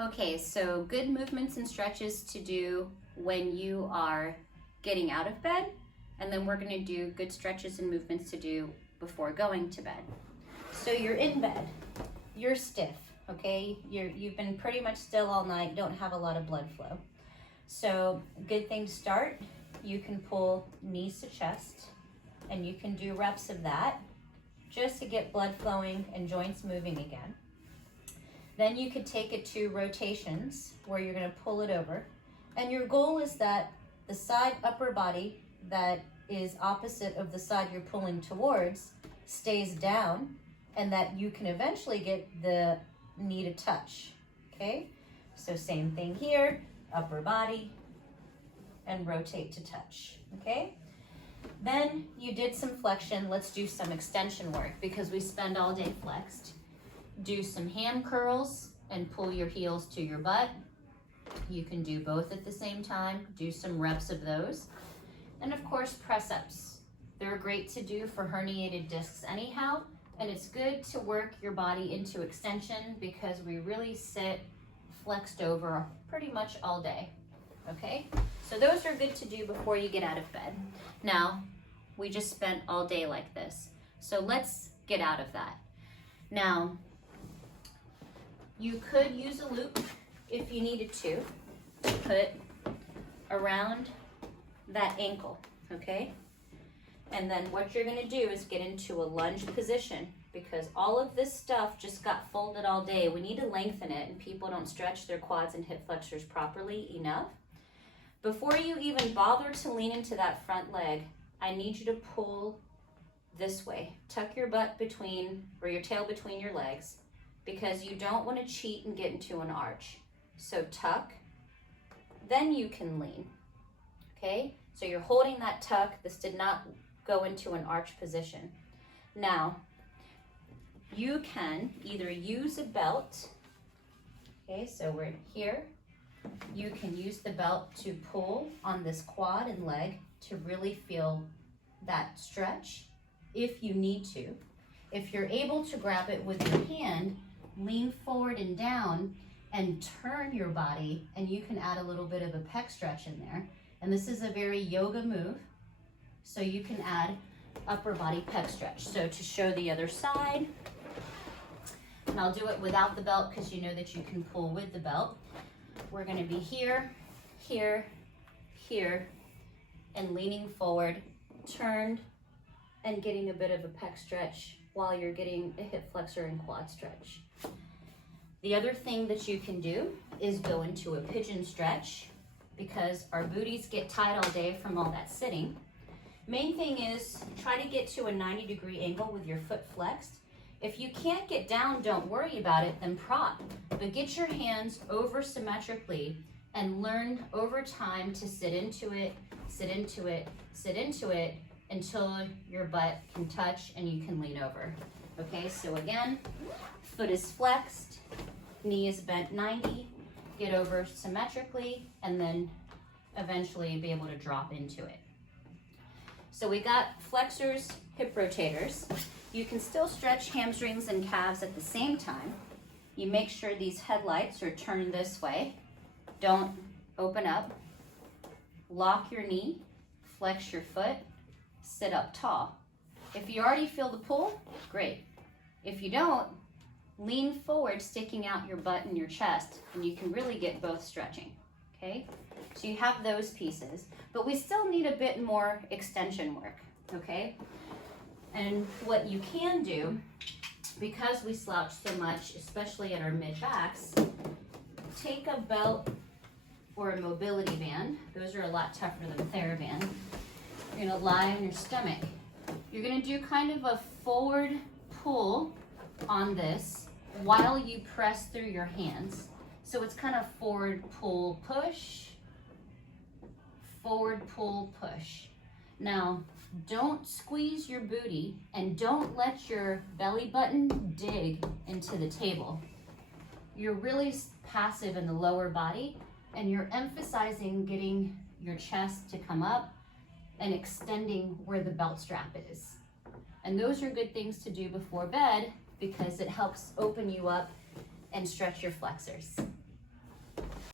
Okay, so good movements and stretches to do when you are getting out of bed, and then we're going to do good stretches and movements to do before going to bed. So you're in bed, you're stiff, okay? You've been pretty much still all night, don't have a lot of blood flow. So good thing to start, you can pull knees to chest, and you can do reps of that just to get blood flowing and joints moving again. Then you could take it to rotations where you're going to pull it over. And your goal is that the side upper body that is opposite of the side you're pulling towards stays down, and that you can eventually get the knee to touch, okay? So same thing here, upper body, and rotate to touch, okay? Then you did some flexion. Let's do some extension work because we spend all day flexed. Do some ham curls and pull your heels to your butt. You can do both at the same time. Do some reps of those. And of course, press-ups. They're great to do for herniated discs anyhow, and it's good to work your body into extension because we really sit flexed over pretty much all day, okay? So those are good to do before you get out of bed. Now, we just spent all day like this, so let's get out of that. Now, you could use a loop if you needed to put around that ankle, okay? And then what you're gonna do is get into a lunge position because all of this stuff just got folded all day. We need to lengthen it, and people don't stretch their quads and hip flexors properly enough. Before you even bother to lean into that front leg, I need you to pull this way. Tuck your butt between, or your tail between your legs, because you don't want to cheat and get into an arch. So tuck, then you can lean, okay? So you're holding that tuck. This did not go into an arch position. Now, you can either use a belt, okay, so we're here. You can use the belt to pull on this quad and leg to really feel that stretch if you need to. If you're able to grab it with your hand, lean forward and down and turn your body, and you can add a little bit of a pec stretch in there. And this is a very yoga move, so you can add upper body pec stretch. So to show the other side, and I'll do it without the belt because you know that you can pull with the belt. We're going to be here, here, here, and leaning forward, turned, and getting a bit of a pec stretch while you're getting a hip flexor and quad stretch. The other thing that you can do is go into a pigeon stretch because our booties get tight all day from all that sitting. Main thing is try to get to a 90-degree angle with your foot flexed. If you can't get down, don't worry about it, then prop. But get your hands over symmetrically and learn over time to sit into it, sit into it, sit into it until your butt can touch and you can lean over. Okay, so again, foot is flexed, knee is bent 90, get over symmetrically, and then eventually be able to drop into it. So we got flexors, hip rotators. You can still stretch hamstrings and calves at the same time. You make sure these headlights are turned this way. Don't open up. Lock your knee, flex your foot, sit up tall. If you already feel the pull, great. If you don't, lean forward, sticking out your butt and your chest, and you can really get both stretching, okay? So you have those pieces, but we still need a bit more extension work, okay? And what you can do, because we slouch so much, especially at our mid-backs, take a belt or a mobility band. Those are a lot tougher than TheraBand. You're gonna lie on your stomach. You're gonna do kind of a forward pull on this while you press through your hands. So it's kind of forward pull, push, forward pull, push. Now, don't squeeze your booty and don't let your belly button dig into the table. You're really passive in the lower body and you're emphasizing getting your chest to come up and extending where the belt strap is. And those are good things to do before bed because it helps open you up and stretch your flexors.